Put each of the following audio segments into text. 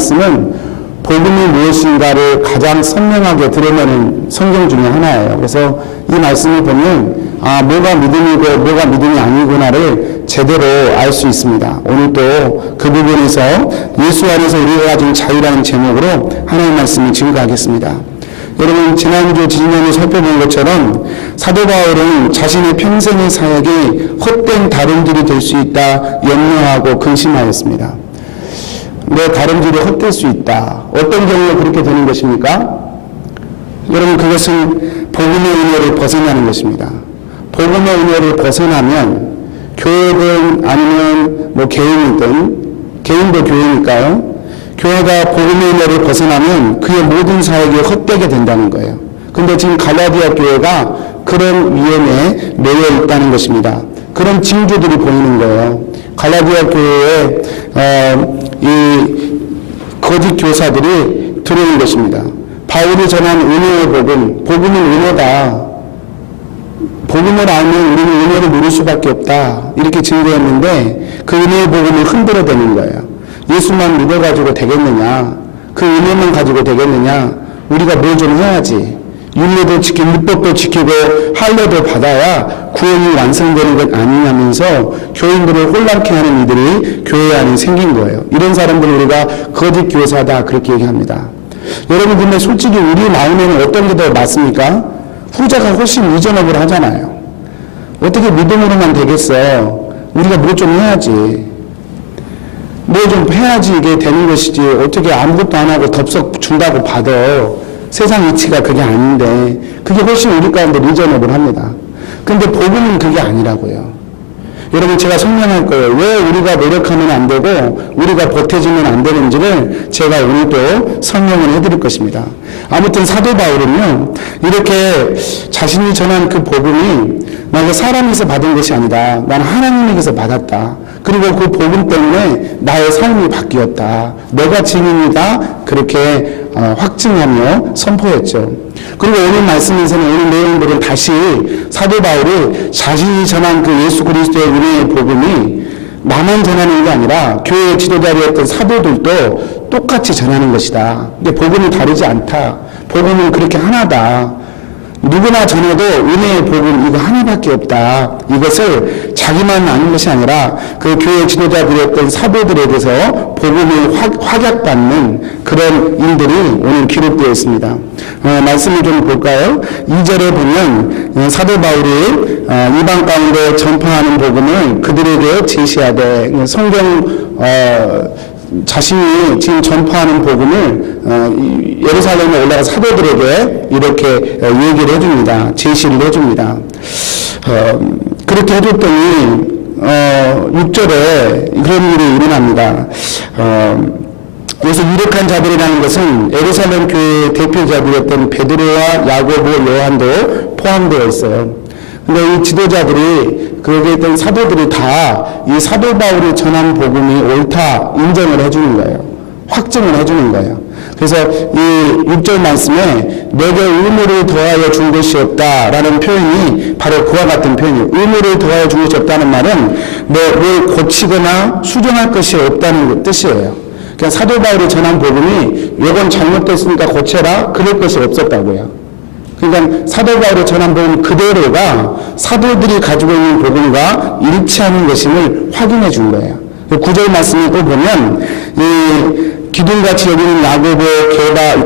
말씀은 복음이 무엇인가를 가장 선명하게 드러내는 성경 중에 하나예요. 그래서 이 말씀을 보면 뭐가 믿음이고 뭐가 믿음이 아니구나를 제대로 알 수 있습니다. 오늘 또 그 부분에서 예수 안에서 우리가 가진 자유라는 제목으로 하나님의 말씀을 증거하겠습니다. 여러분, 지난주 지난주에 살펴본 것처럼 사도 바울은 자신의 평생의 사역이 헛된 다름질이 될 수 있다 염려하고 근심하였습니다. 내 다름질이 헛될 수 있다. 어떤 경우에 그렇게 되는 것입니까? 여러분, 그것은 복음의 은혜를 벗어나는 것입니다. 복음의 은혜를 벗어나면 교회든 아니면 개인도 교회니까요. 교회가 복음의 은혜를 벗어나면 그의 모든 사역이 헛되게 된다는 거예요. 근데 지금 갈라디아 교회가 그런 위험에 놓여 있다는 것입니다. 그런 징조들이 보이는 거예요. 갈라디아 교회에 이 거짓 교사들이 들어오는 것입니다. 바울이 전한 은혜의 복음은 은혜다. 복음을 알면 우리는 은혜를 누릴 수밖에 없다. 이렇게 증거했는데 그 은혜의 복음을 흔들어대는 거예요. 예수만 믿어가지고 되겠느냐? 그 은혜만 가지고 되겠느냐? 우리가 뭘 좀 해야지. 율례도 지키고 율법도 지키고 할례도 받아야 구원이 완성되는 것 아니냐면서 교인들을 혼란케 하는 이들이 교회 안에 생긴 거예요. 이런 사람들을 우리가 거짓 교사다 그렇게 얘기합니다. 여러분, 근데 솔직히 우리 마음에는 어떤 게 더 맞습니까? 후자가 훨씬 리저너블 하잖아요. 어떻게 믿음으로만 되겠어? 우리가 뭘 좀 해야지. 뭘 좀 해야지 이게 되는 것이지. 어떻게 아무것도 안 하고 덥석 준다고 받아. 세상 이치가 그게 아닌데 그게 훨씬 우리 가운데 리저너블 합니다. 근데 복음은 그게 아니라고요. 여러분, 제가 설명할 거예요. 왜 우리가 노력하면 안 되고 우리가 보태지면 안 되는지를 제가 오늘 또 설명을 해드릴 것입니다. 아무튼 사도 바울은요, 이렇게 자신이 전한 그 복음이 나는 사람에서 받은 것이 아니다. 나는 하나님에게서 받았다. 그리고 그 복음 때문에 나의 삶이 바뀌었다. 내가 증인이다. 그렇게 확증하며 선포했죠. 그리고 오늘 말씀에서는 오늘 내용들은 다시 사도 바울이 자신이 전한 그 예수 그리스도의 은혜의 복음이 나만 전하는 게 아니라 교회 지도자리였던 사도들도 똑같이 전하는 것이다. 근데 복음이 다르지 않다. 복음은 그렇게 하나다. 누구나 전해도 은혜의 복음 이거 하나밖에 없다. 이것을 자기만 아는 것이 아니라 그 교회 지도자들이었던 사도들에게서 복음을 확약받는 그런 일들이 오늘 기록되어 있습니다. 말씀을 좀 볼까요? 2절에 보면 사도 바울이 이방 가운데 전파하는 복음을 그들에게 제시하되 성경 자신이 지금 전파하는 복음을 예루살렘에 올라가 사도들에게 이렇게 얘기를 해줍니다. 제시를 해줍니다. 그렇게 해줬더니 6절에 그런 일이 일어납니다. 여기서 유력한 자들이라는 것은 예루살렘 교회 대표자들이었던 베드로와 야고보, 요한도 포함되어 있어요. 근데 이 지도자들이 거기에 있던 사도들이 다 이 사도 바울이 전한 복음이 옳다 인정을 해주는 거예요. 확증을 해주는 거예요. 그래서 이 6절 말씀에 내게 의무를 더하여 준 것이 없다라는 표현이 바로 그와 같은 표현이에요. 의무를 더하여 준 것이 없다는 말은 뭘 고치거나 수정할 것이 없다는 뜻이에요. 그러니까 사도 바울이 전한 복음이 이건 잘못됐으니까 고쳐라 그럴 것이 없었다고요. 그러니까 사도 바울이 전한 복음 그대로가 사도들이 가지고 있는 복음과 일치하는 것임을 확인해 준 거예요. 9절 말씀을 또 보면 이 기둥같이 여기는 야고보,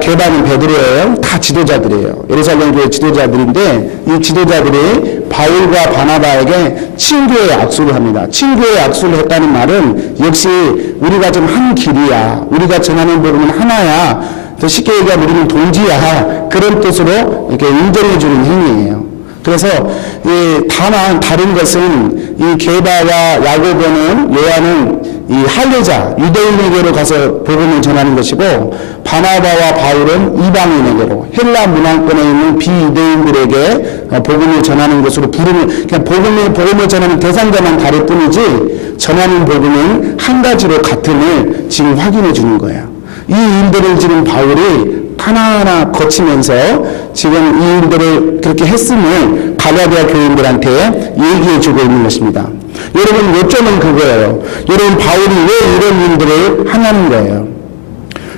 게바는 베드로예요. 다 지도자들이에요. 예루살렘 교회 지도자들인데 이 지도자들이 바울과 바나바에게 친교의 악수를 합니다. 친교의 악수를 했다는 말은 역시 우리가 좀 한 길이야. 우리가 전하는 복음은 하나야. 더 쉽게 얘기하면 우리는 동지야. 그런 뜻으로 이렇게 인정해주는 행위예요. 그래서 다만 다른 것은 이 게바와 야고보는 요한은 이 할례자 유대인에게로 가서 복음을 전하는 것이고 바나바와 바울은 이방인에게로 헬라 문화권에 있는 비유대인들에게 복음을 전하는 것으로 부르는 그냥 복음을 전하는 대상자만 다를 뿐이지 전하는 복음은 한 가지로 같음을 지금 확인해 주는 거예요. 이 일들을 지금 바울이 하나하나 거치면서 지금 이 일들을 그렇게 했음을 갈라디아 교인들한테 얘기해 주고 있는 것입니다. 여러분, 요점은 그거예요. 여러분, 바울이 왜 이런 일들을 하냐는 거예요.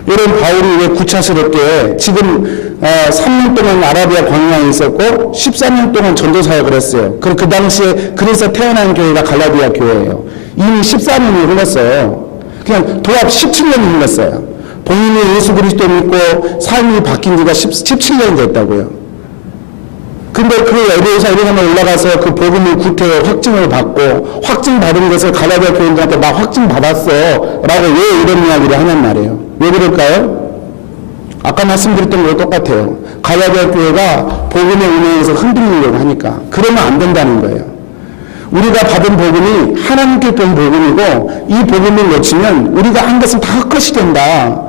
이런 바울이 왜 구차스럽게 지금 3년 동안 아라비아 광야에 있었고 14년 동안 전도 사역을 했어요. 그 당시에 그래서 태어난 교회가 갈라디아 교회예요. 이미 14년이 흘렀어요. 그냥 도합 17년이 흘렀어요. 본인이 예수 그리스도 믿고 삶이 바뀐 지가 17년이 됐다고요. 근데 그 에베소서 이런 데 올라가서 그 복음을 구태여 확증을 받고 확증 받은 것을 갈라디아 교인들한테 나 확증 받았어 라고 왜 이런 이야기를 하냔 말이에요. 왜 그럴까요? 아까 말씀드렸던 거랑 똑같아요. 갈라디아 교회가 복음의 은혜에서 흔들리려고 하니까. 그러면 안 된다는 거예요. 우리가 받은 복음이 하나님께 준 복음이고 이 복음을 놓치면 우리가 한 것은 다 헛것이 된다.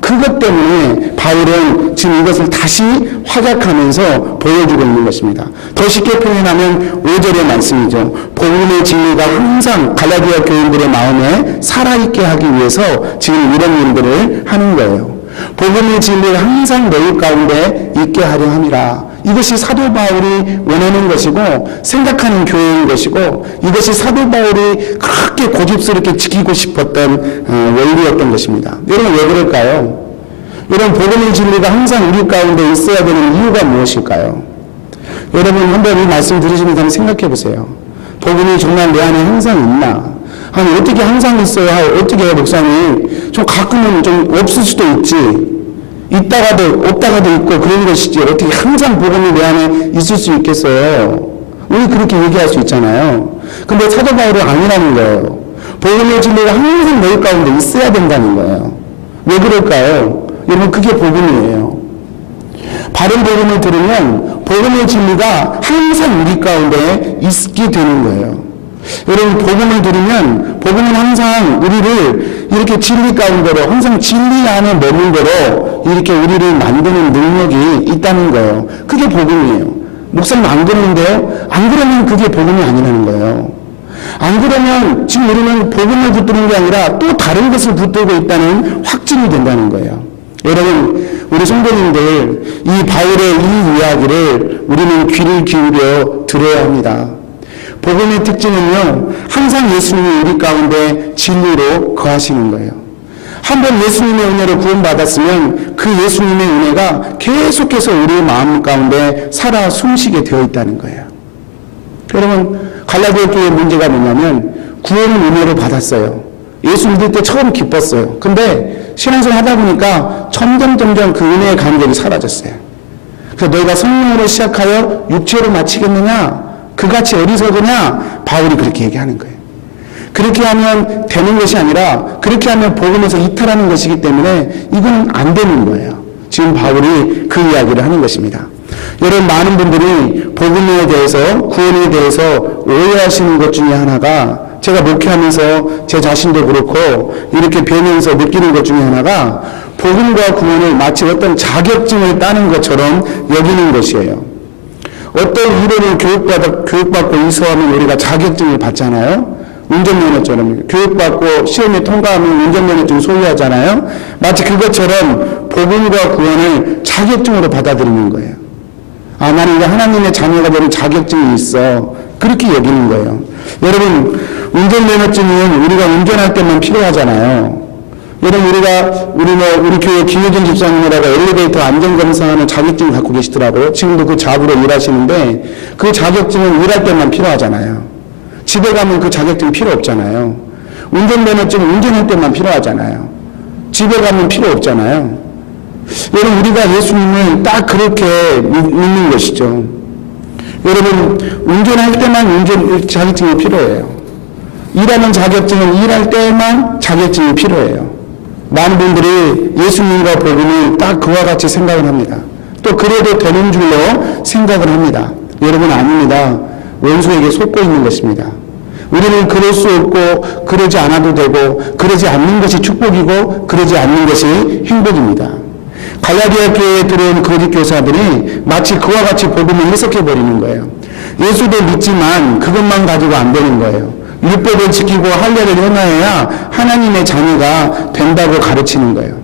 그것 때문에 바울은 지금 이것을 다시 확약하면서 보여주고 있는 것입니다. 더 쉽게 표현하면 5절의 말씀이죠. 복음의 진리가 항상 갈라디아 교인들의 마음에 살아있게 하기 위해서 지금 이런 일들을 하는 거예요. 복음의 진리가 항상 너희 가운데 있게 하려 함이라. 이것이 사도 바울이 원하는 것이고 생각하는 교회인 것이고 이것이 사도 바울이 그렇게 고집스럽게 지키고 싶었던 원리였던 것입니다. 여러분 왜 그럴까요? 여러분 복음의 진리가 항상 우리 가운데 있어야 되는 이유가 무엇일까요? 여러분 한번 이 말씀 들으시면서 한번 생각해 보세요. 복음이 정말 내 안에 항상 있나? 아니 어떻게 항상 있어요? 어떻게 해요 목사님? 좀 가끔은 좀 없을 수도 있지. 있다가도 없다가도 있고 그런 것이지 어떻게 항상 복음이 내 안에 있을 수 있겠어요? 우리 그렇게 얘기할 수 있잖아요. 근데 사도 바울은 아니라는 거예요. 복음의 진리가 항상 너희 가운데 있어야 된다는 거예요. 왜 그럴까요? 여러분 그게 복음이에요. 바른 복음을 들으면 복음의 진리가 항상 우리 가운데 있게 되는 거예요. 여러분 복음을 들으면 복음은 항상 우리를 이렇게 진리 가운데로 항상 진리 안에 머물도록 이렇게 우리를 만드는 능력이 있다는 거예요. 그게 복음이에요. 목사님 안 그러는데요? 안 그러면 그게 복음이 아니라는 거예요. 안 그러면 지금 우리는 복음을 붙드는 게 아니라 또 다른 것을 붙들고 있다는 확증이 된다는 거예요. 여러분 우리 성도님들 이 바울의 이 이야기를 우리는 귀를 기울여 들어야 합니다. 복음의 특징은요, 항상 예수님이 우리 가운데 진리로 거하시는 거예요. 한번 예수님의 은혜로 구원받았으면 그 예수님의 은혜가 계속해서 우리의 마음 가운데 살아 숨쉬게 되어 있다는 거예요. 여러분, 갈라디아 교회의 문제가 뭐냐면 구원을 은혜로 받았어요. 예수 믿을 때 처음 기뻤어요. 근데 신앙생활 하다 보니까 점점 그 은혜의 감격이 사라졌어요. 그래서 너희가 성령으로 시작하여 육체로 마치겠느냐? 그같이 어리석으냐? 바울이 그렇게 얘기하는 거예요. 그렇게 하면 되는 것이 아니라 그렇게 하면 복음에서 이탈하는 것이기 때문에 이건 안 되는 거예요. 지금 바울이 그 이야기를 하는 것입니다. 여러분 많은 분들이 복음에 대해서 구원에 대해서 오해하시는 것 중에 하나가 제가 목회하면서 제 자신도 그렇고 이렇게 배우면서 느끼는 것 중에 하나가 복음과 구원을 마치 어떤 자격증을 따는 것처럼 여기는 것이에요. 어떤 이론을 교육받고 이수하면 우리가 자격증을 받잖아요. 운전면허처럼 교육받고 시험에 통과하면 운전면허증 소유하잖아요. 마치 그것처럼 복음과 구원을 자격증으로 받아들이는 거예요. 아, 나는 이제 하나님의 자녀가 되는 자격증이 있어. 그렇게 여기는 거예요. 여러분, 운전면허증은 우리가 운전할 때만 필요하잖아요. 여러분, 우리 교회 김효진 집사님이라고 엘리베이터 안전검사하는 자격증을 갖고 계시더라고요. 지금도 그 잡으로 일하시는데 그 자격증은 일할 때만 필요하잖아요. 집에 가면 그 자격증 필요 없잖아요. 운전면허증은 운전할 때만 필요하잖아요. 집에 가면 필요 없잖아요. 여러분, 우리가 예수님을 딱 그렇게 믿는 것이죠. 여러분, 운전할 때만 운전 자격증이 필요해요. 일하는 자격증은 일할 때만 자격증이 필요해요. 많은 분들이 예수님과 복음을 딱 그와 같이 생각을 합니다. 또 그래도 되는 줄로 생각을 합니다. 여러분 아닙니다. 원수에게 속고 있는 것입니다. 우리는 그럴 수 없고 그러지 않아도 되고 그러지 않는 것이 축복이고 그러지 않는 것이 행복입니다. 갈라디아 교회에 들어온 거짓 교사들이 마치 그와 같이 복음을 해석해버리는 거예요. 예수도 믿지만 그것만 가지고 안 되는 거예요. 율법을 지키고 할례를 행하여야 하나님의 자녀가 된다고 가르치는 거예요.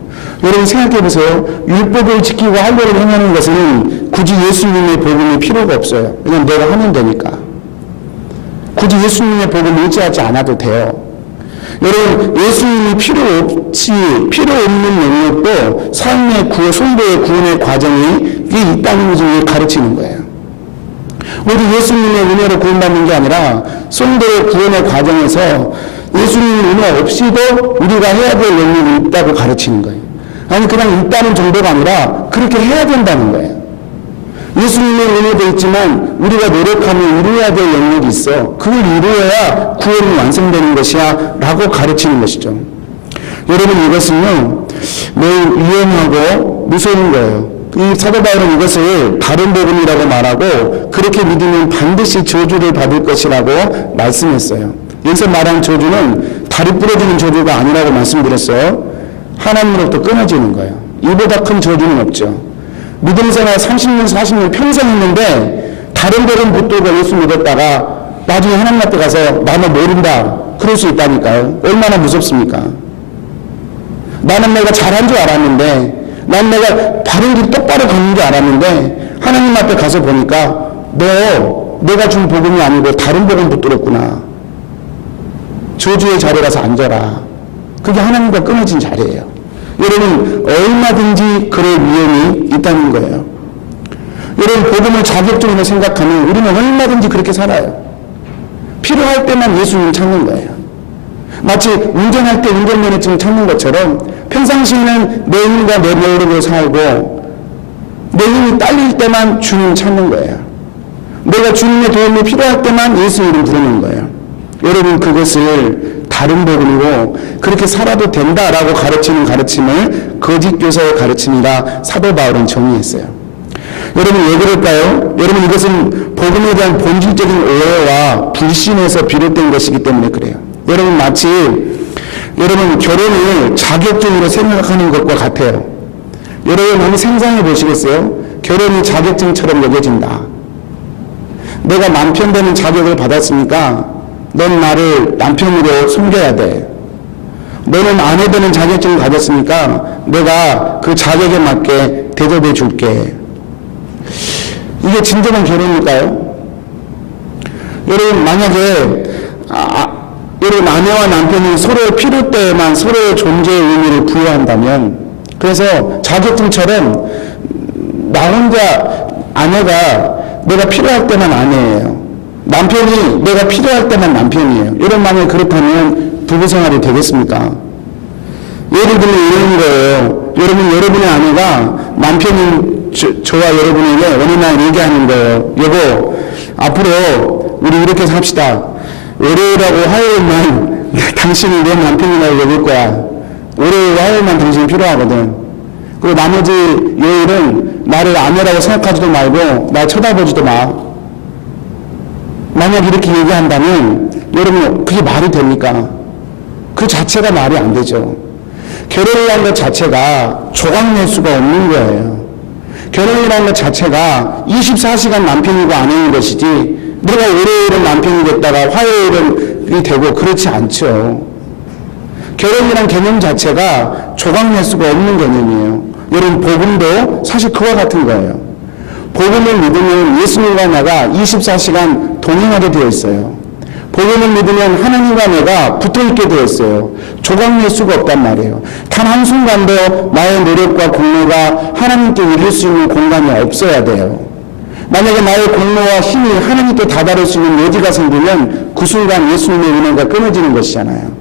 여러분 생각해 보세요. 율법을 지키고 할례를 행하는 것은 굳이 예수님의 복음이 필요가 없어요. 그냥 내가 하면 되니까. 굳이 예수님의 복음을 의지하지 않아도 돼요. 여러분, 예수님이 필요 없는 영역도 삶의 구원, 성도의 구원의 과정이 있다는 것을 가르치는 거예요. 우리 예수님의 은혜로 구원받는 게 아니라 성도의 구원의 과정에서 예수님의 은혜 없이도 우리가 해야 될 영역이 있다고 가르치는 거예요. 아니, 그냥 있다는 정도가 아니라 그렇게 해야 된다는 거예요. 예수님의 은혜도 있지만 우리가 노력하면 이루어야 될 영역이 있어. 그걸 이루어야 구원이 완성되는 것이야 라고 가르치는 것이죠. 여러분, 이것은요 매우 위험하고 무서운 거예요. 이 사도 바울은 이것을 다른 복음이라고 말하고 그렇게 믿으면 반드시 저주를 받을 것이라고 말씀했어요. 여기서 말한 저주는 다리 부러지는 저주가 아니라고 말씀드렸어요. 하나님으로부터 끊어지는 거예요. 이보다 큰 저주는 없죠. 믿음 생활 30년, 40년 평생 했는데 다른 복음 붙들고 예수 믿었다가 나중에 하나님 앞에 가서 나는 모른다 그럴 수 있다니까요. 얼마나 무섭습니까? 나는 내가 잘한 줄 알았는데, 난 내가 바른 길 똑바로 걷는 줄 알았는데 하나님 앞에 가서 보니까 너 내가 준 복음이 아니고 다른 복음 붙들었구나. 저주의 자리에 가서 앉아라. 그게 하나님과 끊어진 자리예요. 여러분, 얼마든지 그럴 위험이 있다는 거예요. 여러분, 복음을 자격적으로 생각하면 우리는 얼마든지 그렇게 살아요. 필요할 때만 예수님을 찾는 거예요. 마치 운전할 때 운전면허증 찾는 것처럼 평상시에는 내 힘과 내 노력으로 살고 내 힘이 딸릴 때만 주님 찾는 거예요. 내가 주님의 도움이 필요할 때만 예수 이름 부르는 거예요. 여러분, 그것을 다른 복음이고 그렇게 살아도 된다라고 가르치는 가르침을 거짓 교사의 가르침이라 사도 바울은 정의했어요. 여러분, 왜 그럴까요? 여러분, 이것은 복음에 대한 본질적인 오해와 불신에서 비롯된 것이기 때문에 그래요. 여러분, 마치 여러분 결혼을 자격증으로 생각하는 것과 같아요. 여러분, 한번 생각해 보시겠어요? 결혼이 자격증처럼 여겨진다. 내가 남편 되는 자격을 받았으니까 넌 나를 남편으로 섬겨야 돼. 너는 아내 되는 자격증을 가졌으니까 내가 그 자격에 맞게 대접해 줄게. 이게 진정한 결혼일까요? 여러분, 만약에 여러분 아내와 남편이 서로의 필요 때에만 서로의 존재의 의미를 부여한다면, 그래서 자격증처럼 나 혼자 아내가 내가 필요할 때만 아내예요. 남편이 내가 필요할 때만 남편이에요. 여러분, 만약에 그렇다면 부부 생활이 되겠습니까? 예를 들면 이런 거예요. 여러분의 아내가 남편인 저와 여러분에게 어느 날 얘기하는 거예요. 여보, 앞으로 우리 이렇게 삽시다. 월요일하고 화요일만 당신이 내 남편이라고 여길 거야. 월요일, 화요일만 당신이 필요하거든. 그리고 나머지 요일은 나를 아내라고 생각하지도 말고 나 쳐다보지도 마. 만약 이렇게 얘기한다면 여러분, 그게 말이 됩니까? 그 자체가 말이 안 되죠. 결혼이라는 것 자체가 조각낼 수가 없는 거예요. 결혼이라는 것 자체가 24시간 남편이고 아내인 것이지 내가 월요일은 남편이 됐다가 화요일은 되고 그렇지 않죠. 결혼이란 개념 자체가 조각낼 수가 없는 개념이에요. 여러분, 복음도 사실 그와 같은 거예요. 복음을 믿으면 예수님과 내가 24시간 동행하게 되어 있어요. 복음을 믿으면 하나님과 내가 붙어있게 되어 있어요. 조각낼 수가 없단 말이에요. 단 한순간도 나의 노력과 공로가 하나님께 이룰 수 있는 공간이 없어야 돼요. 만약에 나의 공로와 힘이 하나님께 다다를 수 있는 여지가 생기면 그 순간 예수님의 은혜가 끊어지는 것이잖아요.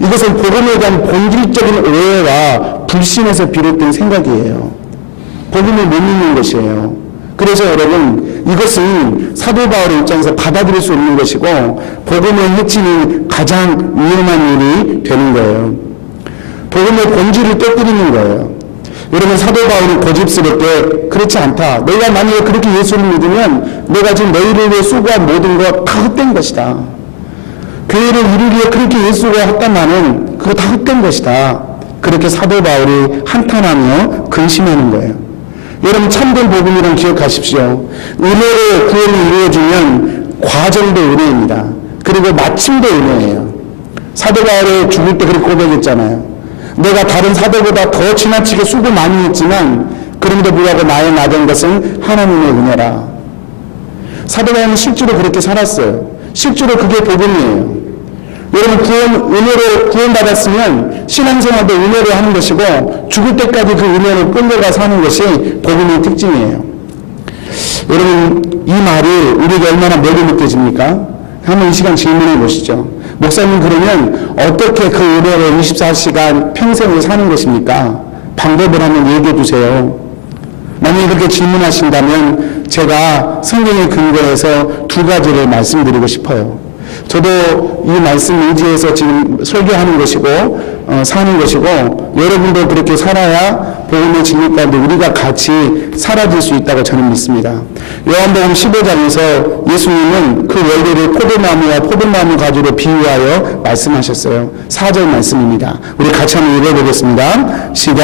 이것은 복음에 대한 본질적인 오해와 불신에서 비롯된 생각이에요. 복음을 못 믿는 것이에요. 그래서 여러분, 이것은 사도 바울의 입장에서 받아들일 수 없는 것이고 복음을 해치는 가장 위험한 일이 되는 거예요. 복음의 본질을 깨뜨리는 거예요. 여러분, 사도 바울은 고집스럽게 그렇지 않다. 너희가 만약에 그렇게 예수를 믿으면 내가 지금 너희를 위해 수고한 모든 것 다 헛된 것이다. 교회를 이루기에 그렇게 예수가 했다마는 그거 다 헛된 것이다. 그렇게 사도 바울이 한탄하며 근심하는 거예요. 여러분, 참된 복음이란 기억하십시오. 은혜로 구원이 이루어지면 과정도 은혜입니다. 그리고 마침도 은혜예요. 사도 바울이 죽을 때 그렇게 고백했잖아요. 내가 다른 사도보다 더 지나치게 수고 많이 했지만 그럼에도 불구하고 나의 나된 것은 하나님의 은혜라. 사도 바울은 실제로 그렇게 살았어요. 실제로 그게 복음이에요. 여러분 은혜로 구원받았으면 신앙생활도 은혜로 하는 것이고 죽을 때까지 그 은혜로 끌려가 사는 것이 복음의 특징이에요. 여러분 이 말이 우리에게 얼마나 멀리 느껴집니까? 한번 이 시간 질문해 보시죠. 목사님 그러면 어떻게 그 은혜로 24시간 평생을 사는 것입니까? 방법을 한번 얘기해 주세요. 만약에 그렇게 질문하신다면 제가 성경의 근거에서 두 가지를 말씀드리고 싶어요. 저도 이 말씀 의지해서 지금 설교하는 것이고 사는 것이고 여러분도 그렇게 살아야 복음의 진리 가운데 우리가 같이 사라질 수 있다고 저는 믿습니다. 요한복음 15장에서 예수님은 그 원리를 포도나무와 포도나무 가지로 비유하여 말씀하셨어요. 4절 말씀입니다. 우리 같이 한번 읽어보겠습니다. 시작.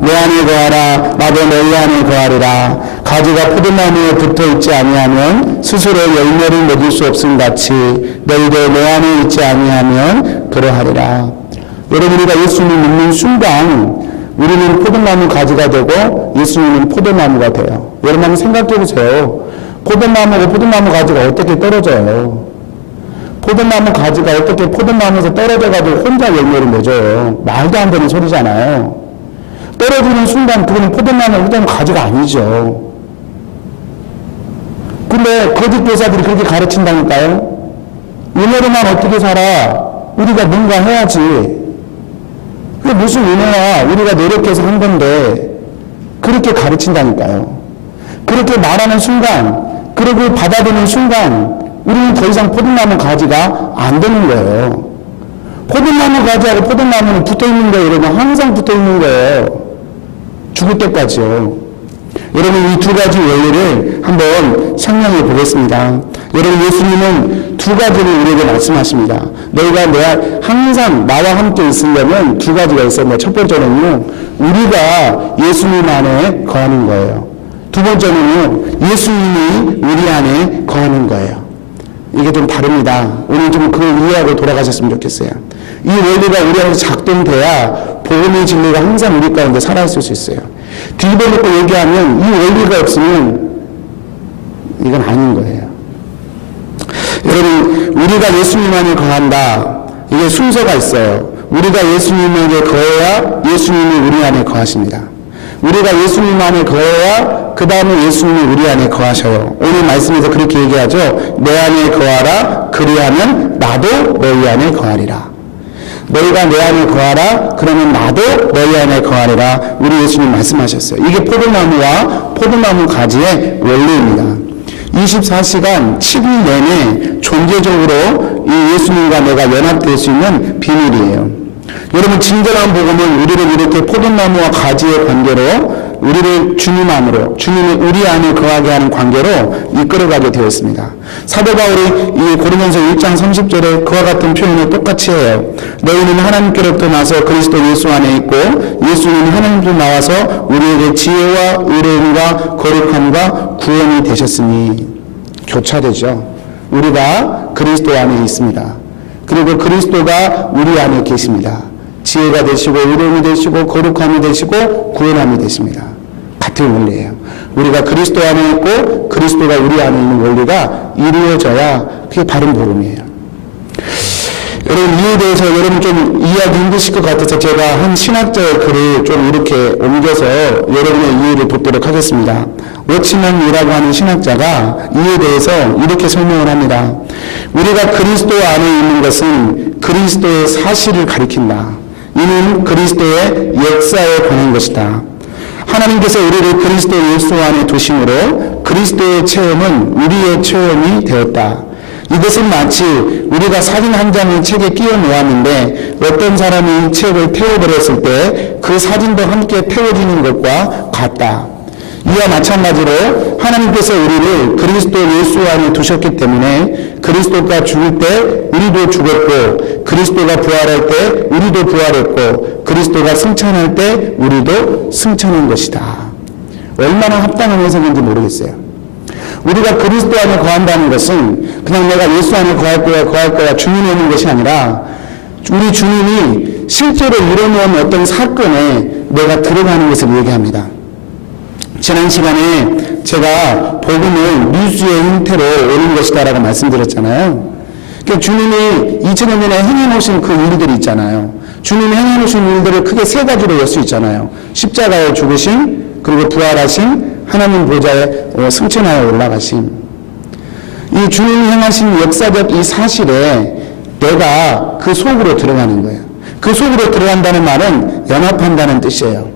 내 안에 거하라 나도 너희 안에 거하리라. 가지가 포도나무에 붙어있지 아니하면 스스로 열매를 맺을 수 없음 같이 너희도 내 안에 있지 아니하면 그러하리라. 여러분 우리가 예수님을 믿는 순간 우리는 포도나무 가지가 되고 예수님은 포도나무가 돼요. 여러분 한번 생각해 보세요. 포도나무고 포도나무 가지가 어떻게 떨어져요? 포도나무 가지가 어떻게 포도나무에서 떨어져가지고 혼자 열매를 맺어요? 말도 안 되는 소리잖아요. 떨어지는 순간 그건 포도나무 가지가 아니죠. 근데 거짓 교사들이 그렇게 가르친다니까요. 은혜로만 어떻게 살아? 우리가 뭔가 해야지. 그게 무슨 은혜야? 우리가 노력해서 한 건데 그렇게 가르친다니까요. 그렇게 말하는 순간, 그리고 받아들이는 순간 우리는 더 이상 포도나무 가지가 안 되는 거예요. 포도나무 가지하고 포도나무는 붙어있는 거예요. 여러분 항상 붙어있는 거예요. 죽을 때까지요. 여러분 이 두 가지 원리를 한번 상상해 보겠습니다. 여러분 예수님은 두 가지를 우리에게 말씀하십니다. 너희가 항상 나와 함께 있으려면 두 가지가 있습니다. 첫 번째는요, 우리가 예수님 안에 거하는 거예요. 두 번째는요, 예수님이 우리 안에 거하는 거예요. 이게 좀 다릅니다. 오늘 좀 그걸 이해하고 돌아가셨으면 좋겠어요. 이 원리가 우리 안에서 작동돼야 복음의 진리가 항상 우리 가운데 살아있을 수 있어요. 뒤집어놓고 얘기하면 이 원리가 없으면 이건 아닌 거예요. 여러분 우리가 예수님 안에 거한다. 이게 순서가 있어요. 우리가 예수님에게 거해야 예수님이 우리 안에 거하십니다. 우리가 예수님 안에 거해야 그 다음에 예수님이 우리 안에 거하셔요. 오늘 말씀에서 그렇게 얘기하죠. 내 안에 거하라 그리하면 나도 너희 안에 거하리라. 너희가 내 안에 거하라 그러면 나도 너희 안에 거하리라. 우리 예수님 말씀하셨어요. 이게 포도나무와 포도나무 가지의 원리입니다. 24시간 7일 내내 존재적으로 이 예수님과 내가 연합될 수 있는 비밀이에요. 여러분 진정한 복음은 우리를 이렇게 포도나무와 가지의 관계로 우리를 주님 안으로, 주님이 우리 안에 거하게 하는 관계로 이끌어가게 되어 있습니다. 사도 바울이 이 고린도전서 1장 30절에 그와 같은 표현을 똑같이 해요. 너희는 하나님께로부터 나서 그리스도 예수 안에 있고 예수님이 하나님께로 나와서 우리에게 지혜와 의로움과 거룩함과 구원이 되셨으니. 교차되죠. 우리가 그리스도 안에 있습니다. 그리고 그리스도가 우리 안에 계십니다. 지혜가 되시고 의로움이 되시고 거룩함이 되시고 구원함이 되십니다. 같은 원리예요. 우리가 그리스도 안에 있고 그리스도가 우리 안에 있는 원리가 이루어져야 그게 바른 복음이에요. 여러분 이에 대해서 여러분 좀 이해하기 힘드실 것 같아서 제가 한 신학자의 글을 좀 이렇게 옮겨서 여러분의 이해를 돕도록 하겠습니다. 워치맨이라고 하는 신학자가 이에 대해서 이렇게 설명을 합니다. 우리가 그리스도 안에 있는 것은 그리스도의 사실을 가리킨다. 이는 그리스도의 역사에 관한 것이다. 하나님께서 우리를 그리스도 예수 안에 두심으로 그리스도의 체험은 우리의 체험이 되었다. 이것은 마치 우리가 사진 한 장을 책에 끼워 놓았는데 어떤 사람이 책을 태워버렸을 때 그 사진도 함께 태워지는 것과 같다. 이와 마찬가지로 하나님께서 우리를 그리스도 예수 안에 두셨기 때문에 그리스도가 죽을 때 우리도 죽었고 그리스도가 부활할 때 우리도 부활했고 그리스도가 승천할 때 우리도 승천한 것이다. 얼마나 합당한 해석인지 모르겠어요. 우리가 그리스도 안에 거한다는 것은 그냥 내가 예수 안에 거할 거야 주님이 있는 것이 아니라 우리 주님이 실제로 이뤄놓은 어떤 사건에 내가 들어가는 것을 얘기합니다. 지난 시간에 제가 복음을 뉴스의 형태로 오는 것이다 라고 말씀드렸잖아요. 그러니까 주님이 2000년 전에 행해놓으신 그 일들이 있잖아요. 주님이 행해놓으신 일들을 크게 세 가지로 열 수 있잖아요. 십자가에 죽으심, 그리고 부활하심, 하나님 보좌에 승천하여 올라가심. 이 주님이 행하신 역사적 이 사실에 내가 그 속으로 들어가는 거예요. 그 속으로 들어간다는 말은 연합한다는 뜻이에요.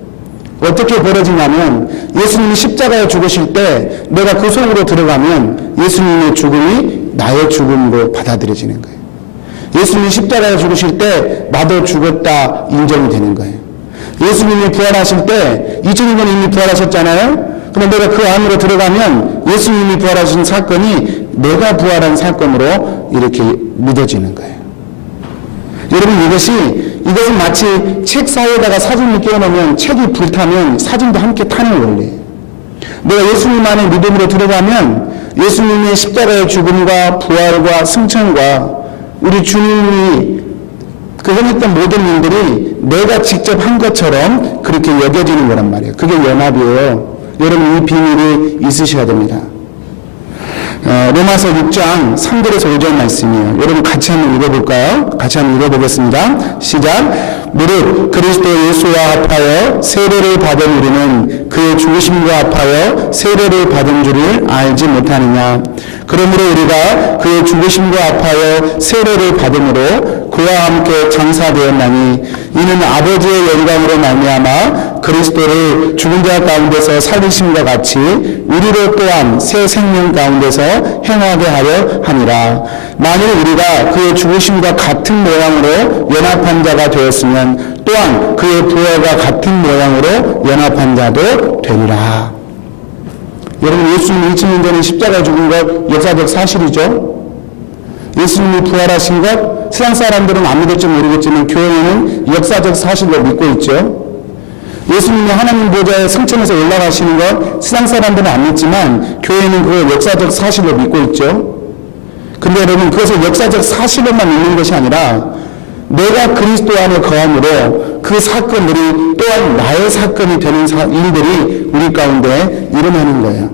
어떻게 벌어지냐면 예수님이 십자가에 죽으실 때 내가 그 속으로 들어가면 예수님의 죽음이 나의 죽음으로 받아들여지는 거예요. 예수님이 십자가에 죽으실 때 나도 죽었다 인정이 되는 거예요. 예수님이 부활하실 때 2000년 전에 이미 부활하셨잖아요. 그럼 내가 그 안으로 들어가면 예수님이 부활하신 사건이 내가 부활한 사건으로 이렇게 믿어지는 거예요. 여러분 이것은 마치 책 사이에다가 사진을 끼워놓으면 책이 불타면 사진도 함께 타는 원리예요. 내가 예수님 안에 믿음으로 들어가면 예수님의 십자가의 죽음과 부활과 승천과 우리 주님이 그 행했던 모든 일들이 내가 직접 한 것처럼 그렇게 여겨지는 거란 말이에요. 그게 연합이에요. 여러분 이 비밀이 있으셔야 됩니다. 로마서 6장 3절에서 5절 말씀이에요. 여러분 같이 한번 읽어볼까요? 같이 한번 읽어보겠습니다. 시작. 무릇 그리스도 예수와 합하여 세례를 받은 우리는 그의 죽으심과 합하여 세례를 받은 줄을 알지 못하느냐. 그러므로 우리가 그의 죽으심과 합하여 세례를 받음으로 그와 함께 장사되었나니 이는 아버지의 영광으로 말미암아 그리스도를 죽은 자 가운데서 살리심과 같이 우리로 또한 새 생명 가운데서 행하게 하려 함이라. 만일 우리가 그의 죽으심과 같은 모양으로 연합한 자가 되었으면 또한 그의 부활과 같은 모양으로 연합한 자도 되리라. 여러분 예수님이 2000년 전에 십자가에 죽은 것 역사적 사실이죠. 예수님이 부활하신 것 세상 사람들은 안 믿을지 모르겠지만 교회는 역사적 사실로 믿고 있죠. 예수님이 하나님 보좌에 승천해서 올라가시는 것 세상 사람들은 안 믿지만 교회는 그걸 역사적 사실로 믿고 있죠. 근데 여러분 그것을 역사적 사실로만 믿는 것이 아니라 내가 그리스도 안에 거함으로 그 사건들이 또한 나의 사건이 되는 일들이 우리 가운데 일어나는 거예요.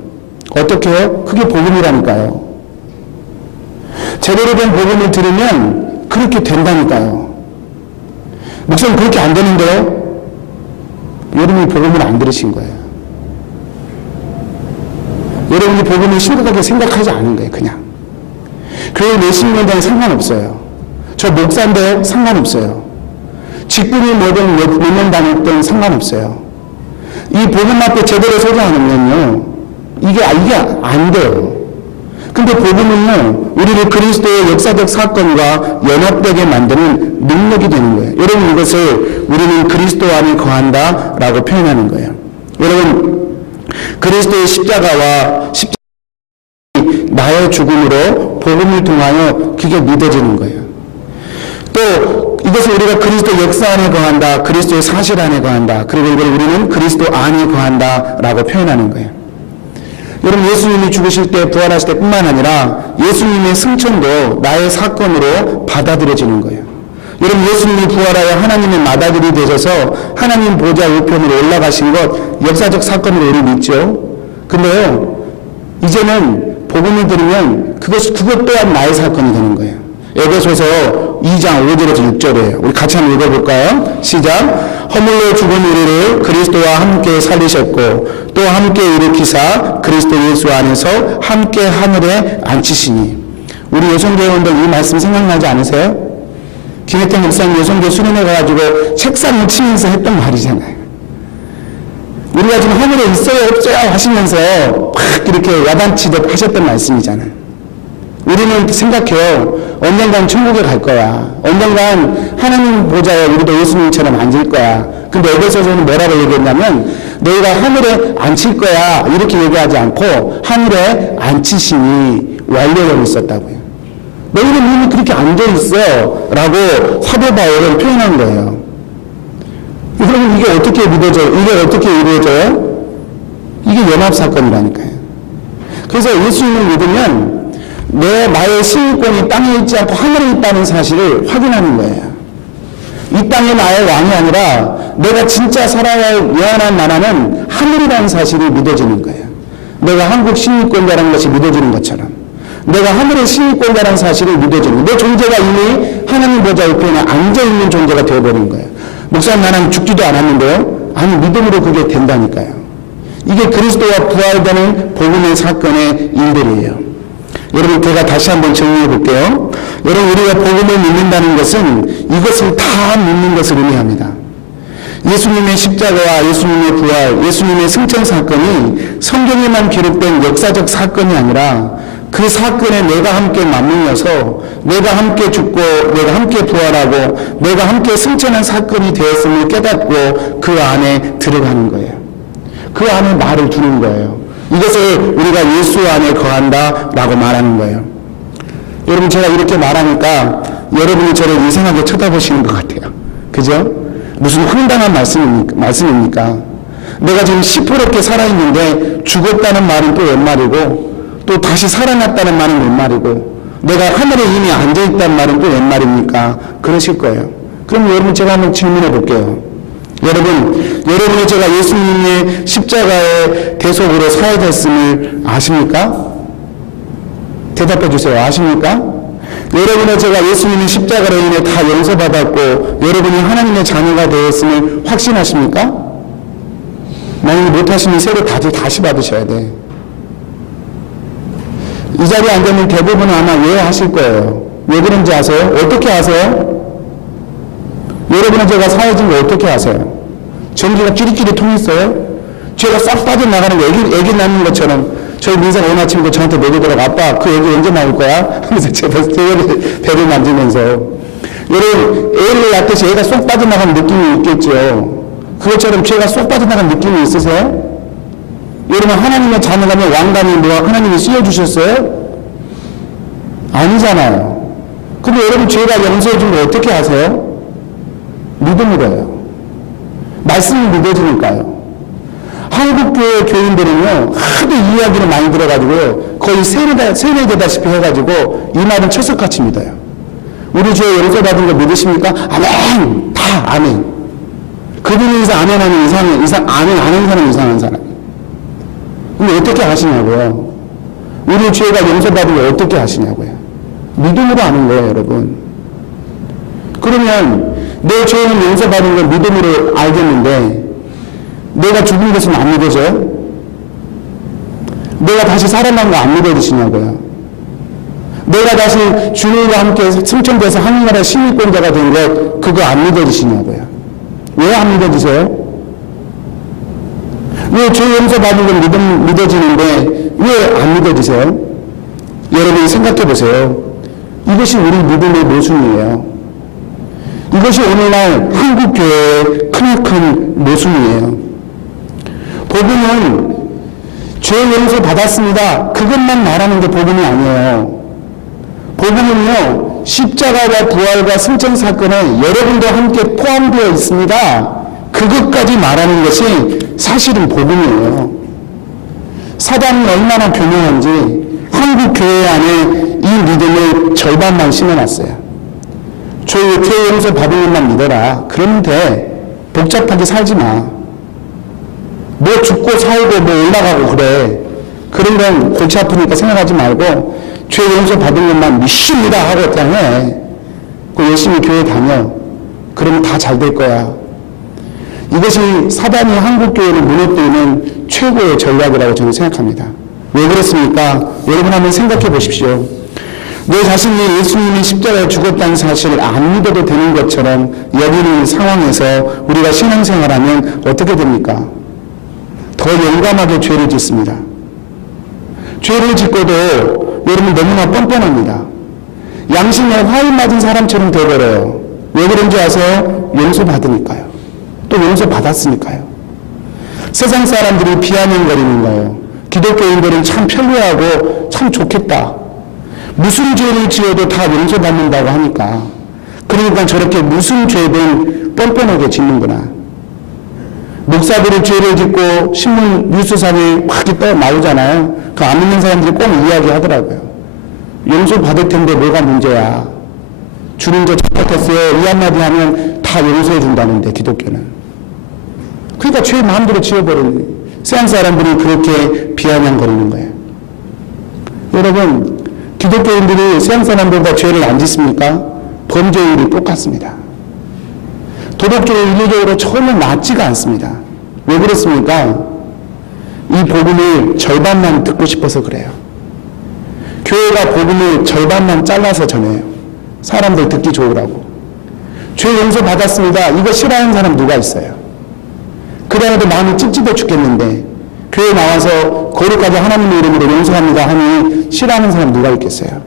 어떻게 해요? 그게 복음이라니까요. 제대로 된 복음을 들으면 그렇게 된다니까요. 목사님 그렇게 안 되는데요? 여러분이 복음을 안 들으신 거예요. 여러분이 복음을 심각하게 생각하지 않은 거예요. 그냥 교회 몇십 년 전에 상관없어요. 저 목사인데 상관없어요. 직분이 뭐든 몇 년 다녔든 상관없어요. 이 복음 앞에 제대로 서지 않으면요 이게 안 돼요. 근데 복음은요 우리를 그리스도의 역사적 사건과 연합되게 만드는 능력이 되는 거예요. 여러분 이것을 우리는 그리스도 안에 거한다 라고 표현하는 거예요. 여러분 그리스도의 십자가와 나의 죽음으로 복음을 통하여 그게 믿어지는 거예요. 또 이것을 우리가 그리스도 역사 안에 거한다, 그리스도의 사실 안에 거한다, 그리고 이걸 우리는 그리스도 안에 거한다 라고 표현하는 거예요. 여러분 예수님이 죽으실 때 부활하실 때 뿐만 아니라 예수님의 승천도 나의 사건으로 받아들여지는 거예요. 여러분 예수님이 부활하여 하나님의 마다들이 되셔서 하나님 보좌 우편으로 올라가신 것 역사적 사건으로 우리 믿죠. 근데요 이제는 복음을 들으면 그것 또한 나의 사건이 되는 거예요. 에베소서 2장 5절에서 6절이에요. 우리 같이 한번 읽어볼까요? 시작. 허물로 죽은 우리를 그리스도와 함께 살리셨고 또 함께 일으키사 그리스도 예수 안에서 함께 하늘에 앉히시니. 우리 여성교회원들 이 말씀 생각나지 않으세요? 김혜태 목사님 여성교회 수련회 가가지고 책상을 치면서 했던 말이잖아요. 우리가 지금 하늘에 있어요 없어요 하시면서 막 이렇게 야단치듯 하셨던 말씀이잖아요. 우리는 생각해요. 언젠간 천국에 갈 거야. 언젠간 하나님 보좌에 우리도 예수님처럼 앉을 거야. 근데 에베소서는 뭐라고 얘기했냐면 너희가 하늘에 앉힐 거야 이렇게 얘기하지 않고 하늘에 앉히시니 완료되고 있었다고요. 너희는 이미 그렇게 앉아있어 라고 사도 바울은 표현한 거예요. 그러면 이게 어떻게 믿어져요? 이게 어떻게 이루어져요? 이게 연합사건이라니까요. 그래서 예수님을 믿으면 나의 시민권이 땅에 있지 않고 하늘에 있다는 사실을 확인하는 거예요. 이 땅의 나의 왕이 아니라 내가 진짜 살아야 영원한 나라는 하늘이라는 사실이 믿어지는 거예요. 내가 한국 시민권자라는 것이 믿어지는 것처럼 내가 하늘의 시민권자라는 사실을 믿어지는, 내 존재가 이미 하나님 보좌 옆에 앉아있는 존재가 되어버린 거예요. 목사님, 나는 죽지도 않았는데요. 아니, 믿음으로 그게 된다니까요. 이게 그리스도와 부활되는 복음의 사건의 일들이에요. 여러분, 제가 다시 한번 정리해 볼게요. 여러분, 우리가 복음을 믿는다는 것은 이것을 다 믿는 것을 의미합니다. 예수님의 십자가와 예수님의 부활, 예수님의 승천 사건이 성경에만 기록된 역사적 사건이 아니라 그 사건에 내가 함께 맞물려서 내가 함께 죽고 내가 함께 부활하고 내가 함께 승천한 사건이 되었음을 깨닫고 그 안에 들어가는 거예요. 그 안에 나를 두는 거예요. 이것을 우리가 예수 안에 거한다 라고 말하는 거예요. 여러분, 제가 이렇게 말하니까 여러분이 저를 이상하게 쳐다보시는 것 같아요. 그죠? 무슨 황당한 말씀입니까? 내가 지금 시퍼렇게 살아있는데 죽었다는 말은 또 웬 말이고 또 다시 살아났다는 말은 웬 말이고 내가 하늘에 이미 앉아있다는 말은 또 웬 말입니까? 그러실 거예요. 그럼 여러분, 제가 한번 질문해 볼게요. 여러분이 제가 예수님의 십자가의 대속으로 사해졌음을 아십니까? 대답해 주세요. 아십니까? 여러분의 제가 예수님의 십자가로 인해 다 용서받았고 여러분이 하나님의 자녀가 되었음을 확신하십니까? 만약 못하시면 세례 다시 받으셔야 돼. 이 자리에 앉으면 대부분은 아마 왜 하실 거예요. 왜 그런지 아세요? 어떻게 아세요? 여러분은 제가 사해진 거 어떻게 아세요? 전기가 찌릿찌릿 통했어요? 죄가 싹 빠져나가는 거, 애기 낳는 것처럼 저희 민사가 오늘 아침에 저한테 먹이더라고. 아빠, 그 애기 언제 나올 거야? 하면서 제 배를 만지면서. 여러분, 애를 낳듯이 애가 쏙 빠져나가는 느낌이 있겠죠. 그것처럼 죄가 쏙 빠져나가는 느낌이 있으세요? 여러분, 하나님의 자녀라면 왕관이 뭐야? 하나님이 씌워주셨어요? 아니잖아요. 근데 여러분, 죄가 용서해 준 거 어떻게 아세요? 믿음으로요. 말씀이 믿어지니까요. 한국교회 교인들은요, 하도 이야기를 많이 들어가지고요, 거의 세뇌되다시피 해가지고, 이 말은 철석같이 믿어요. 우리 죄 용서받은 거 믿으십니까? 아멘! 다 아멘. 그분이 이상 아멘 하는 아멘 안 하는 사람 이상한 사람. 근데 어떻게 하시냐고요? 우리 죄가 용서받은 거 어떻게 하시냐고요? 믿음으로 하는 거예요, 여러분. 그러면, 내 죄는 용서받은 걸 믿음으로 알겠는데 내가 죽은 것은 안 믿어져요? 내가 다시 살아난 거 안 믿어지시냐고요? 내가 다시 주님과 함께 승천돼서 하늘나라 시민권자가 된 것 그거 안 믿어지시냐고요? 왜 안 믿어지세요? 왜 죄 용서받은 건 믿어지는데 왜 안 믿어지세요? 여러분이 생각해 보세요. 이것이 우리 믿음의 모순이에요. 이것이 오늘날 한국교회의 크나큰 모순이에요. 복음은 죄 용서 받았습니다. 그것만 말하는 게 복음이 아니에요. 복음은요, 십자가와 부활과 승천 사건에 여러분도 함께 포함되어 있습니다. 그것까지 말하는 것이 사실은 복음이에요. 사단이 얼마나 교묘한지 한국교회 안에 이 믿음을 절반만 심어놨어요. 죄 용서 받은 것만 믿어라. 그러면 돼. 복잡하게 살지 마. 뭐 죽고 살고 뭐 올라가고 그래. 그런 건 골치 아프니까 생각하지 말고 죄 용서 받은 것만 믿습니다 하고 그냥 해. 그 열심히 교회 다녀. 그러면 다 잘 될 거야. 이것이 사단이 한국교회를 무너뜨리는 최고의 전략이라고 저는 생각합니다. 왜 그렇습니까? 여러분 한번 생각해 보십시오. 내 자신이 예수님이 십자가에 죽었다는 사실을 안 믿어도 되는 것처럼 여기는 상황에서 우리가 신앙생활하면 어떻게 됩니까? 더 용감하게 죄를 짓습니다. 죄를 짓고도 여러분 너무나 뻔뻔합니다. 양심에 화를 맞은 사람처럼 되어버려요. 왜 그런지 아세요? 용서받으니까요. 또 용서받았으니까요. 세상 사람들이 비아냥거리는 거예요. 기독교인들은 참 편리하고 참 좋겠다. 무슨 죄를 지어도 다 용서받는다고 하니까. 그러니까 저렇게 무슨 죄든 뻔뻔하게 짓는구나. 목사들이 죄를 짓고 신문 뉴스상에 막 나오잖아요. 그 안 믿는 사람들이 꼭 이야기하더라고요. 용서받을 텐데 뭐가 문제야. 주님 저 잘못했어요. 이 한마디 하면 다 용서해 준다는데 기독교는. 그러니까 죄 마음대로 지어버리는 세상 사람들이 그렇게 비아냥거리는 거예요. 여러분, 기독교인들이 서양 사람들보다 죄를 안 짓습니까? 범죄율이 똑같습니다. 도덕적으로 인류적으로 전혀 낫지가 않습니다. 왜 그렇습니까? 이 복음을 절반만 듣고 싶어서 그래요. 교회가 복음을 절반만 잘라서 전해요. 사람들 듣기 좋으라고. 죄 용서 받았습니다. 이거 싫어하는 사람 누가 있어요? 그래도 마음이 찝찝해 죽겠는데 교회 나와서 거룩하게 하나님의 이름으로 용서합니다 하니 싫어하는 사람 누가 있겠어요?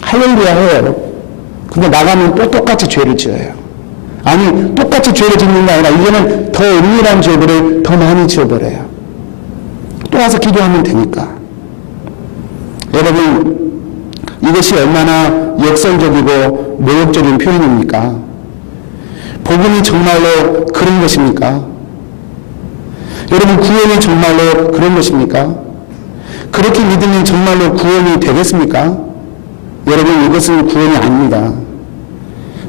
할렐루야 해요. 근데 나가면 또 똑같이 죄를 지어요. 아니 똑같이 죄를 짓는 게 아니라 이제는 더 은밀한 죄들을 더 많이 지어버려요. 또 와서 기도하면 되니까. 여러분 이것이 얼마나 역설적이고 모욕적인 표현입니까? 복음이 정말로 그런 것입니까? 여러분 구원이 정말로 그런 것입니까? 그렇게 믿으면 정말로 구원이 되겠습니까? 여러분 이것은 구원이 아닙니다.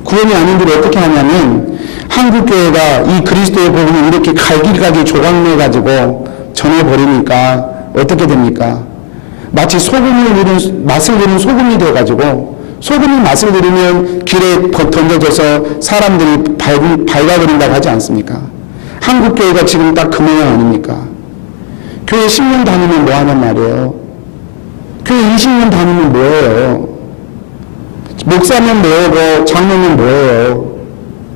구원이 아닌데 어떻게 하냐면 한국교회가 이 그리스도의 복음을 이렇게 갈기갈기 조각내가지고 전해버리니까 어떻게 됩니까? 마치 맛을 들은 소금이 되어가지고 소금이 맛을 들으면 길에 던져져서 사람들이 밟아버린다고 하지 않습니까? 한국교회가 지금 딱 그 모양 아닙니까? 교회 10년 다니면 뭐 하는 말이에요? 교회 20년 다니면 뭐예요? 목사면 뭐예요? 장로면 뭐예요?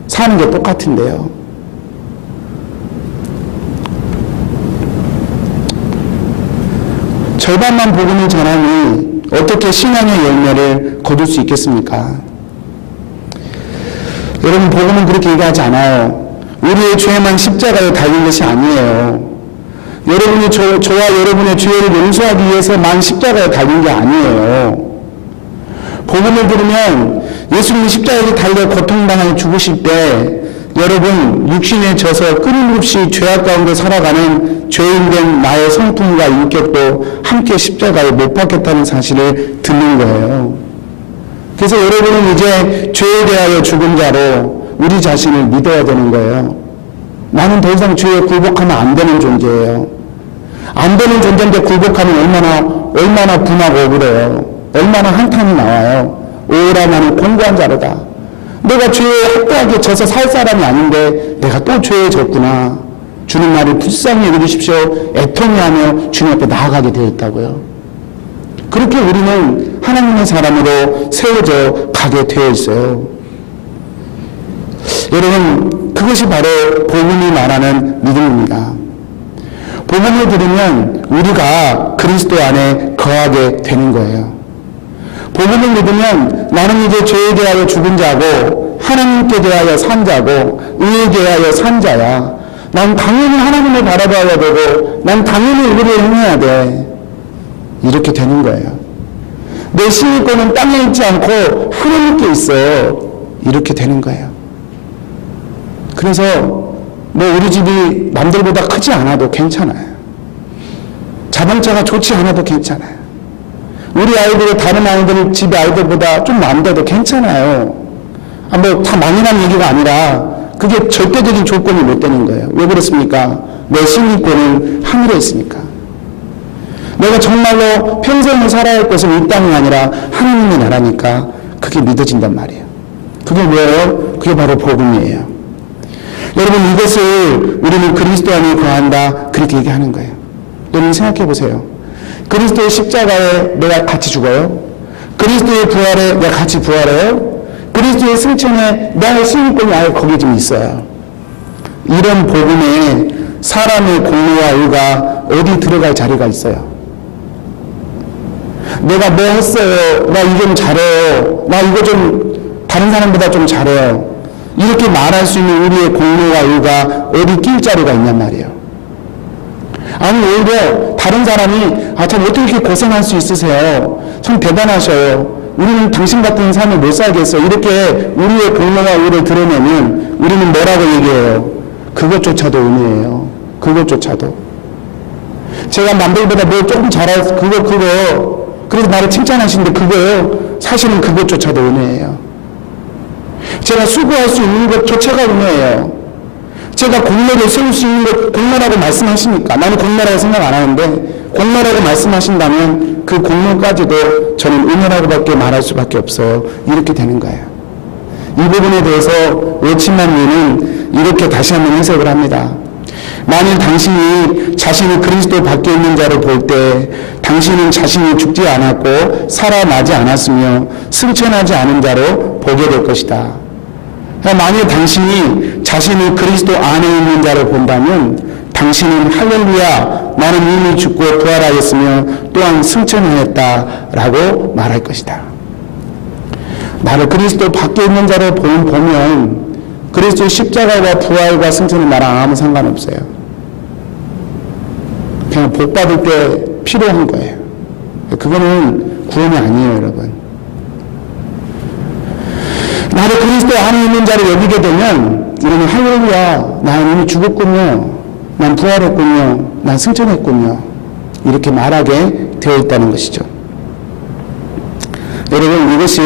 사는 게 똑같은데요. 절반만 복음을 전하니 어떻게 신앙의 열매를 거둘 수 있겠습니까? 여러분 복음은 그렇게 얘기하지 않아요. 우리의 죄만 십자가에 달린 것이 아니에요. 여러분이 저와 여러분의 죄를 용서하기 위해서만 십자가에 달린 게 아니에요. 복음을 들으면 예수님이 십자가에 달려 고통당하여 죽으실 때 여러분 육신에 져서 끊임없이 죄악 가운데 살아가는 죄인된 나의 성품과 인격도 함께 십자가에 못 박혔다는 사실을 듣는 거예요. 그래서 여러분은 이제 죄에 대하여 죽은 자로 우리 자신을 믿어야 되는 거예요. 나는 더 이상 죄에 굴복하면 안 되는 존재예요. 안 되는 존재인데 굴복하면 얼마나 분하고 억울해요. 얼마나 한탄이 나와요. 오라 나는 공고한 자로다. 내가 죄에 확고하게 져서 살 사람이 아닌데 내가 또 죄에 졌구나. 주님 나를 불쌍히 여겨주십시오. 애통해하며 주님 앞에 나아가게 되어 있다고요. 그렇게 우리는 하나님의 사람으로 세워져 가게 되어 있어요. 여러분 그것이 바로 복음이 말하는 믿음입니다. 복음을 들으면 우리가 그리스도 안에 거하게 되는 거예요. 복음을 믿으면 나는 이제 죄에 대하여 죽은 자고 하나님께 대하여 산 자고 의에 대하여 산 자야. 난 당연히 하나님을 바라봐야 되고 난 당연히 의를 행해야 돼. 이렇게 되는 거예요. 내 신의권은 땅에 있지 않고 하나님께 있어. 이렇게 되는 거예요. 그래서 뭐 우리 집이 남들보다 크지 않아도 괜찮아요. 자동차가 좋지 않아도 괜찮아요. 우리 아이들이 다른 아이들 집 아이들보다 좀 나은데도 괜찮아요. 뭐 다 망연한 얘기가 아니라 그게 절대적인 조건이 못 되는 거예요. 왜 그렇습니까? 내 신의권은 하늘에 있으니까. 내가 정말로 평생을 살아야 할 것은 이 땅이 아니라 하나님의 나라니까 그게 믿어진단 말이에요. 그게 뭐예요? 그게 바로 복음이에요. 여러분 이것을 우리는 그리스도 안에 거한다 그렇게 얘기하는 거예요. 여러분 생각해 보세요. 그리스도의 십자가에 내가 같이 죽어요. 그리스도의 부활에 내가 같이 부활해요. 그리스도의 승천에 나의 승리권이 아예 거기 좀 있어요. 이런 복음에 사람의 공로와 의가 어디 들어갈 자리가 있어요. 내가 뭐 했어요. 나 이거 좀 잘해요. 나 이거 좀 다른 사람보다 좀 잘해요. 이렇게 말할 수 있는 우리의 공로와 의가 어디 낄 자리가 있냔 말이에요. 아니 오히려 다른 사람이 참 어떻게 이렇게 고생할 수 있으세요? 참 대단하셔요. 우리는 당신 같은 삶을 못 살겠어. 이렇게 우리의 공로와 의를 드러내면 우리는 뭐라고 얘기해요? 그것조차도 은혜예요. 그것조차도. 제가 남들보다 뭐 조금 잘해서 그거 그래서 나를 칭찬하시는데 그거요. 사실은 그것조차도 은혜예요. 제가 수고할 수 있는 것조차가 은혜예요. 제가 공로를 세울 수 있는 것 공로라고 말씀하십니까? 나는 공로라고 생각 안 하는데 공로라고 말씀하신다면 그 공로까지도 저는 은혜라고밖에 말할 수밖에 없어요. 이렇게 되는 거예요. 이 부분에 대해서 오치만리는 이렇게 다시 한번 해석을 합니다. 만일 당신이 자신이 그리스도 밖에 있는 자로 볼 때 당신은 자신이 죽지 않았고 살아나지 않았으며 승천하지 않은 자로 보게 될 것이다. 만일 당신이 자신이 그리스도 안에 있는 자로 본다면 당신은 할렐루야 나는 이미 죽고 부활하였으며 또한 승천하였다라고 말할 것이다. 나를 그리스도 밖에 있는 자로 보면 그리스도의 십자가와 부활과 승천은 나랑 아무 상관없어요. 그냥 복 받을 때 필요한 거예요. 그거는 구원이 아니에요, 여러분. 나를 그리스도 안에 있는 자로 여기게 되면 이러면 할렐루야 나는 이미 죽었군요. 난 부활했군요. 난 승천했군요. 이렇게 말하게 되어 있다는 것이죠. 여러분, 이것이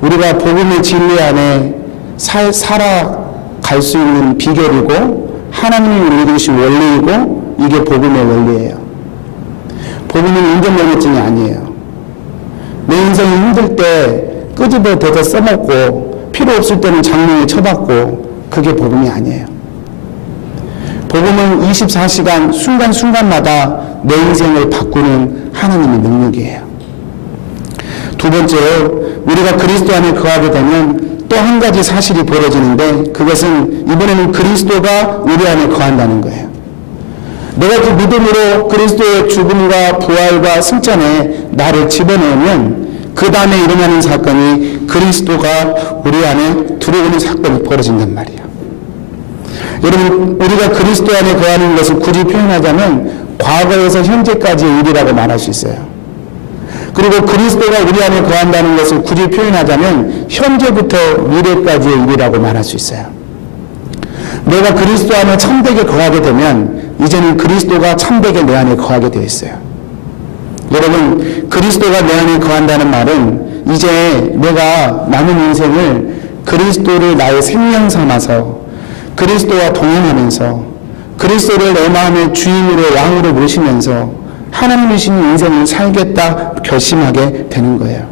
우리가 복음의 진리 안에 살아갈 수 있는 비결이고 하나님이 우리를 주신 원리이고 이게 복음의 원리예요. 복음은 인정명령증이 아니에요. 내 인생이 힘들 때 끄집어 대서 써먹고 필요 없을 때는 장롱에 쳐박고 그게 복음이 아니에요. 복음은 24시간 순간순간마다 내 인생을 바꾸는 하나님의 능력이에요. 두 번째로 우리가 그리스도 안에 거하게 되면 또 한 가지 사실이 벌어지는데 그것은 이번에는 그리스도가 우리 안에 거한다는 거예요. 내가 그 믿음으로 그리스도의 죽음과 부활과 승천에 나를 집어넣으면 그 다음에 일어나는 사건이 그리스도가 우리 안에 들어오는 사건이 벌어진단 말이에요. 여러분, 우리가 그리스도 안에 거하는 것을 굳이 표현하자면 과거에서 현재까지의 일이라고 말할 수 있어요. 그리고 그리스도가 우리 안에 거한다는 것을 굳이 표현하자면 현재부터 미래까지의 일이라고 말할 수 있어요. 내가 그리스도 안에 참되게 거하게 되면 이제는 그리스도가 참되게 내 안에 거하게 되어 있어요. 여러분, 그리스도가 내 안에 거한다는 말은 이제 내가 남은 인생을 그리스도를 나의 생명 삼아서 그리스도와 동행하면서 그리스도를 내 마음의 주인으로 왕으로 모시면서 하나님이 주신 인생을 살겠다 결심하게 되는 거예요.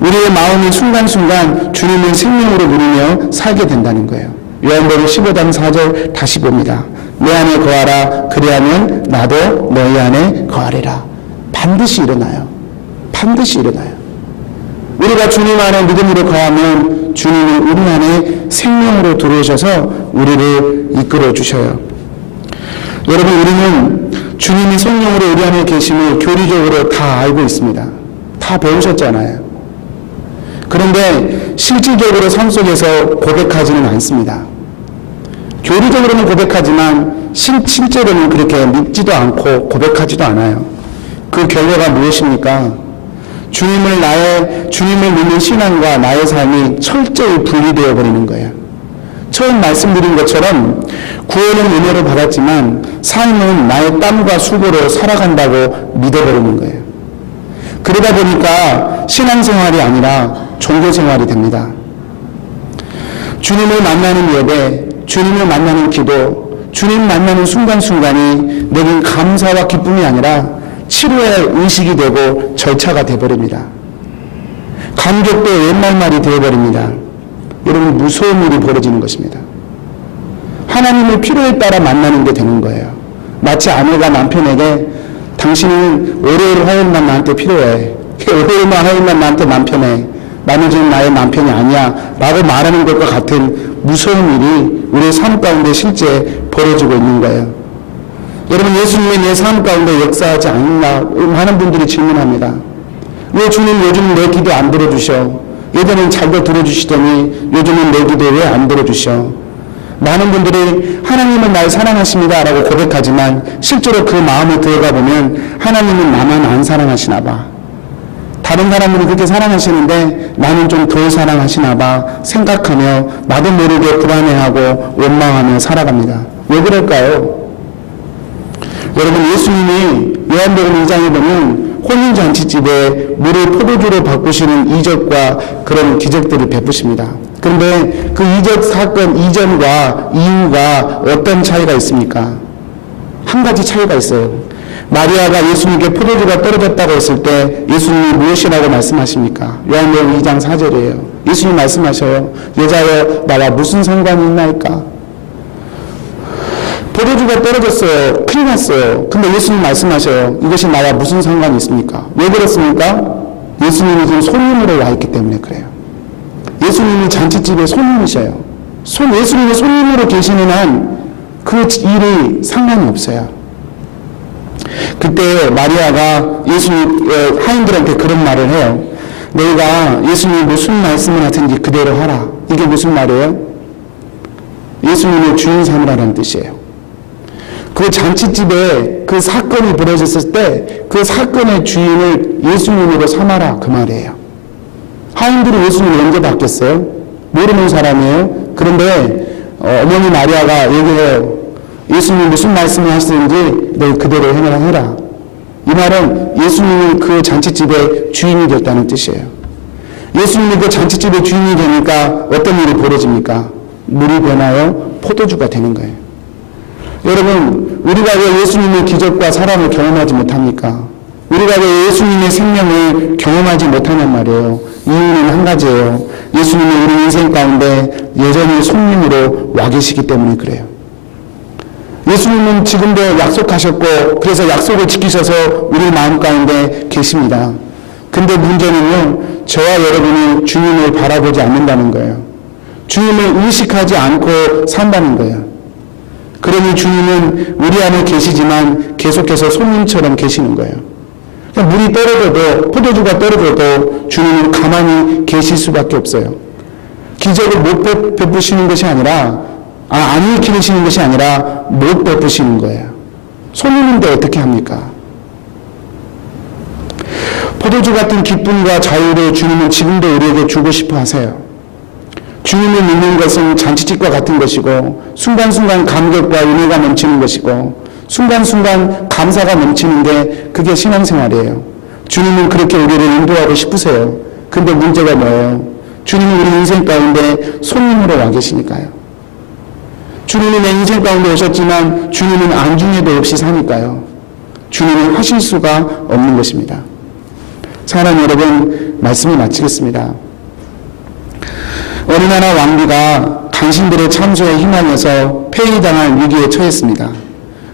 우리의 마음이 순간순간 주님의 생명으로 누리며 살게 된다는 거예요. 요한복음 15장 4절 다시 봅니다. 내 안에 거하라. 그리하면 나도 너희 안에 거하리라. 반드시 일어나요. 반드시 일어나요. 우리가 주님 안에 믿음으로 거하면 주님은 우리 안에 생명으로 들어오셔서 우리를 이끌어 주셔요. 여러분, 우리는 주님이 성령으로 우리 안에 계심을 교리적으로 다 알고 있습니다. 다 배우셨잖아요. 그런데 실질적으로 삶 속에서 고백하지는 않습니다. 교리적으로는 고백하지만 실제로는 그렇게 믿지도 않고 고백하지도 않아요. 그 결과가 무엇입니까? 주님을 믿는 신앙과 나의 삶이 철저히 분리되어 버리는 거예요. 처음 말씀드린 것처럼 구원은 은혜로 받았지만 삶은 나의 땀과 수고로 살아간다고 믿어버리는 거예요. 그러다 보니까 신앙생활이 아니라 종교생활이 됩니다. 주님을 만나는 예배, 주님을 만나는 기도, 주님 만나는 순간순간이 내겐 감사와 기쁨이 아니라 치료의 의식이 되고 절차가 되어버립니다. 감격도 옛날 말이 되어버립니다. 여러분, 무서운 일이 벌어지는 것입니다. 하나님을 필요에 따라 만나는 게 되는 거예요. 마치 아내가 남편에게 당신은 월요일 화요일만 나한테 필요해. 월요일만 화요일만 나한테 남편해. 나머지는 나의 남편이 아니야 라고 말하는 것과 같은 무서운 일이 우리의 삶 가운데 실제 벌어지고 있는 거예요. 여러분, 예수님이 내 삶 가운데 역사하지 않나 많은 분들이 질문합니다. 왜 주님 요즘 내 기도 안 들어주셔? 예전엔 잘도 들어주시더니 요즘은 내 기도 왜 안 들어주셔? 많은 분들이 하나님은 날 사랑하십니다 라고 고백하지만 실제로 그 마음에 들어가 보면 하나님은 나만 안 사랑하시나 봐. 다른 사람들은 그렇게 사랑하시는데 나는 좀 덜 사랑하시나 봐 생각하며 나도 모르게 불안해하고 원망하며 살아갑니다. 왜 그럴까요? 여러분, 예수님이 요한복음 2장에 보면 혼인잔치집에 물을 포도주로 바꾸시는 이적과 그런 기적들을 베푸십니다. 그런데 그 이적 사건 이전과 이후가 어떤 차이가 있습니까? 한 가지 차이가 있어요. 마리아가 예수님께 포도주가 떨어졌다고 했을 때 예수님이 무엇이라고 말씀하십니까? 요한복음 2장 4절이에요. 예수님 말씀하셔요. 여자여 나와 무슨 상관이 있나이까? 포도주가 떨어졌어요. 큰일 났어요. 근데 예수님 말씀하셔요. 이것이 나와 무슨 상관이 있습니까? 왜 그렇습니까? 예수님이 지금 손님으로 와 있기 때문에 그래요. 예수님이 잔치집에 손님이셔요. 예수님이 손님으로 계시는 한 그 일이 상관이 없어요. 그때 마리아가 예수님 하인들한테 그런 말을 해요. 너희가 예수님이 무슨 말씀을 하든지 그대로 하라. 이게 무슨 말이에요? 예수님의 주인 삼으라는 뜻이에요. 그 잔치집에 그 사건이 벌어졌을 때 그 사건의 주인을 예수님으로 삼아라 그 말이에요. 하인들이 예수님을 언제 받겠어요? 모르는 사람이에요. 그런데 어머니 마리아가 얘기해요. 예수님이 무슨 말씀을 하시는지 너 그대로 해라. 이 말은 예수님이 그 잔치집의 주인이 됐다는 뜻이에요. 예수님이 그 잔치집의 주인이 되니까 어떤 일이 벌어집니까? 물이 변하여 포도주가 되는 거예요. 여러분, 우리가 왜 예수님의 기적과 사랑을 경험하지 못합니까? 우리가 왜 예수님의 생명을 경험하지 못하냔 말이에요. 이유는 한 가지예요. 예수님은 우리 인생 가운데 여전히 손님으로 와 계시기 때문에 그래요. 예수님은 지금도 약속하셨고 그래서 약속을 지키셔서 우리 마음 가운데 계십니다. 근데 문제는요, 저와 여러분이 주님을 바라보지 않는다는 거예요. 주님을 의식하지 않고 산다는 거예요. 그러니 주님은 우리 안에 계시지만 계속해서 손님처럼 계시는 거예요. 물이 떨어져도, 포도주가 떨어져도 주님은 가만히 계실 수밖에 없어요. 기적을 못 베푸시는 것이 아니라, 안 일으키시는 것이 아니라 못 베푸시는 거예요. 손님인데 어떻게 합니까? 포도주 같은 기쁨과 자유를 주님은 지금도 우리에게 주고 싶어 하세요. 주님을 믿는 것은 잔치집과 같은 것이고 순간순간 감격과 은혜가 넘치는 것이고 순간순간 감사가 넘치는 게 그게 신앙생활이에요. 주님은 그렇게 우리를 인도하고 싶으세요. 근데 문제가 뭐예요? 주님은 우리 인생 가운데 손님으로 와 계시니까요. 주님은 내 인생 가운데 오셨지만 주님은 안중에도 없이 사니까요. 주님은 하실 수가 없는 것입니다. 사랑하는 여러분, 말씀을 마치겠습니다. 어느 나라 왕비가 간신들의 참소에 희망해서 폐위당할 위기에 처했습니다.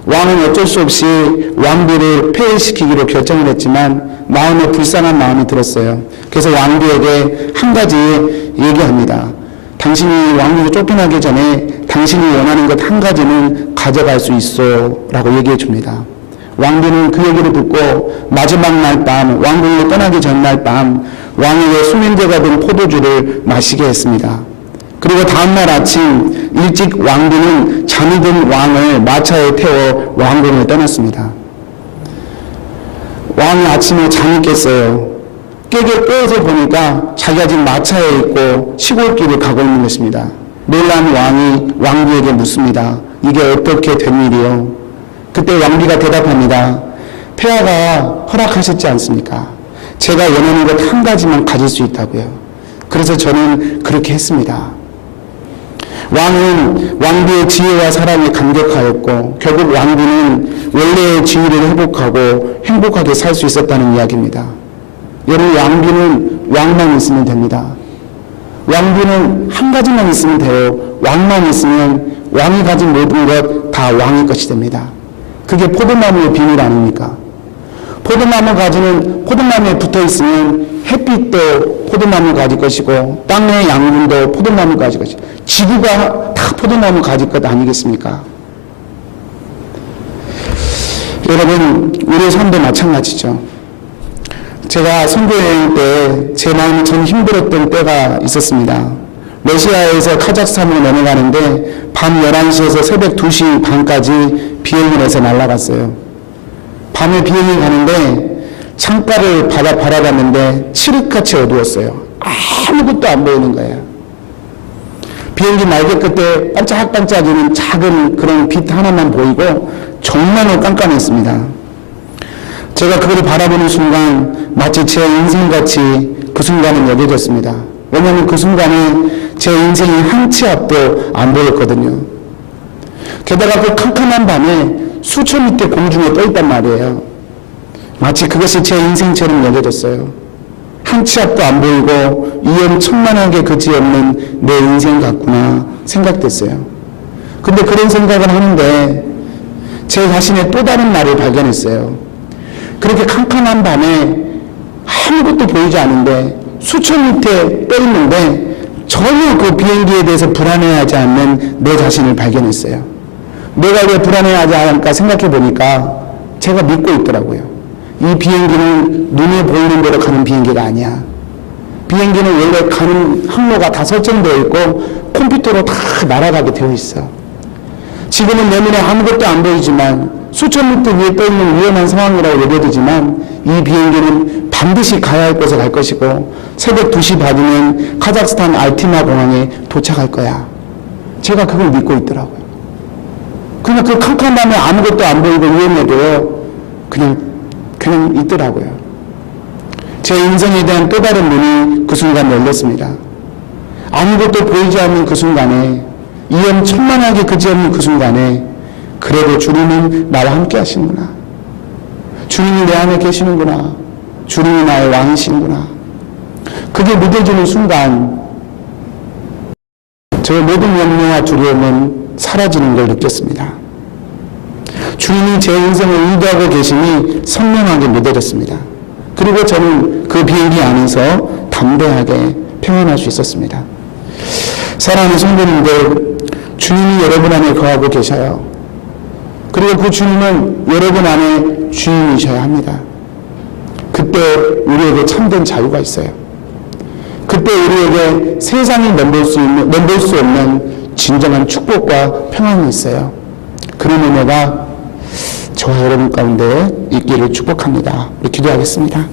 왕은 어쩔 수 없이 왕비를 폐위시키기로 결정을 했지만 마음에 불쌍한 마음이 들었어요. 그래서 왕비에게 한 가지 얘기합니다. 당신이 왕비로 쫓겨나기 전에 당신이 원하는 것 한 가지는 가져갈 수 있어 라고 얘기해 줍니다. 왕비는 그 얘기를 듣고 마지막 날 밤, 왕궁을 떠나기 전날 밤 왕에게 수면제가 된 포도주를 마시게 했습니다. 그리고 다음날 아침 일찍 왕비는 잠이 든 왕을 마차에 태워 왕궁을 떠났습니다. 왕이 아침에 잠이 깼어요. 깨서 보니까 자기가 지금 마차에 있고 시골길을 가고 있는 것입니다. 놀란 왕이 왕비에게 묻습니다. 이게 어떻게 된 일이요? 그때 왕비가 대답합니다. 폐하가 허락하셨지 않습니까? 제가 원하는 것 한 가지만 가질 수 있다고요. 그래서 저는 그렇게 했습니다. 왕은 왕비의 지혜와 사랑에 감격하였고 결국 왕비는 원래의 지위를 회복하고 행복하게 살 수 있었다는 이야기입니다. 여러분, 왕비는 왕만 있으면 됩니다. 왕비는 한 가지만 있으면 돼요. 왕만 있으면 왕이 가진 모든 것 다 왕의 것이 됩니다. 그게 포도나무의 비밀 아닙니까? 포도나무에 붙어 있으면 햇빛도 포도나무 가질 것이고 땅의 양분도 포도나무 가질 것이고 지구가 다 포도나무 가질 것 아니겠습니까? 여러분, 우리의 삶도 마찬가지죠. 제가 선교여행 때 제 마음이 참 힘들었던 때가 있었습니다. 러시아에서 카자흐스탄으로 넘어가는데 밤 11시에서 새벽 2시 반까지 비행을 해서 날아갔어요. 밤에 비행이 가는데 창가를 바라봤는데 칠흑같이 어두웠어요. 아무것도 안 보이는 거예요. 비행기 날개 끝에 반짝반짝이는 작은 그런 빛 하나만 보이고 정말로 깜깜했습니다. 제가 그걸 바라보는 순간 마치 제 인생같이 그 순간은 여겨졌습니다. 왜냐하면 그 순간에 제 인생이 한 치 앞도 안 보였거든요. 게다가 그 캄캄한 밤에 수천 미터 공중에 떠 있단 말이에요. 마치 그것이 제 인생처럼 여겨졌어요. 한 치 앞도 안 보이고 위험천만하게 그지없는 내 인생 같구나 생각됐어요. 근데 그런 생각을 하는데 제 자신의 또 다른 나를 발견했어요. 그렇게 캄캄한 밤에 아무것도 보이지 않는데 수천 미터에 떠 있는데 전혀 그 비행기에 대해서 불안해하지 않는 내 자신을 발견했어요. 내가 왜 불안해하지 않을까 생각해 보니까 제가 믿고 있더라고요. 이 비행기는 눈에 보이는 대로 가는 비행기가 아니야. 비행기는 원래 가는 항로가 다 설정되어 있고 컴퓨터로 다 날아가게 되어 있어. 지금은 내 눈에 아무것도 안 보이지만 수천 미터 위에 떠 있는 위험한 상황이라고 여겨지지만 이 비행기는 반드시 가야 할 곳에 갈 것이고 새벽 2시 반이면 카자흐스탄 알티마 공항에 도착할 거야. 제가 그걸 믿고 있더라고요. 그냥 그 캄캄한 밤에 아무것도 안 보이고 위험해도 그냥 있더라고요. 제 인생에 대한 또 다른 눈이 그 순간 열렸습니다. 아무것도 보이지 않는 그 순간에 위험천만하게 그지없는 그 순간에 그래도 주님은 나와 함께 하시는구나. 주님이 내 안에 계시는구나. 주님이 나의 왕이시는구나. 그게 믿어지는 순간 저의 모든 염려와 두려움은 사라지는 걸 느꼈습니다. 주님이 제 인생을 인도하고 계심이 선명하게 믿어졌습니다. 그리고 저는 그 비행기 안에서 담대하게 평안할 수 있었습니다. 사랑하는 성도님들, 주님이 여러분 안에 거하고 계셔요. 그리고 그 주님은 여러분 안에 주인이셔야 합니다. 그때 우리에게 참된 자유가 있어요. 그때 우리에게 세상이 맴돌 수 없는 진정한 축복과 평안이 있어요. 그런 은혜가 저와 여러분 가운데 있기를 축복합니다. 우리 기도하겠습니다.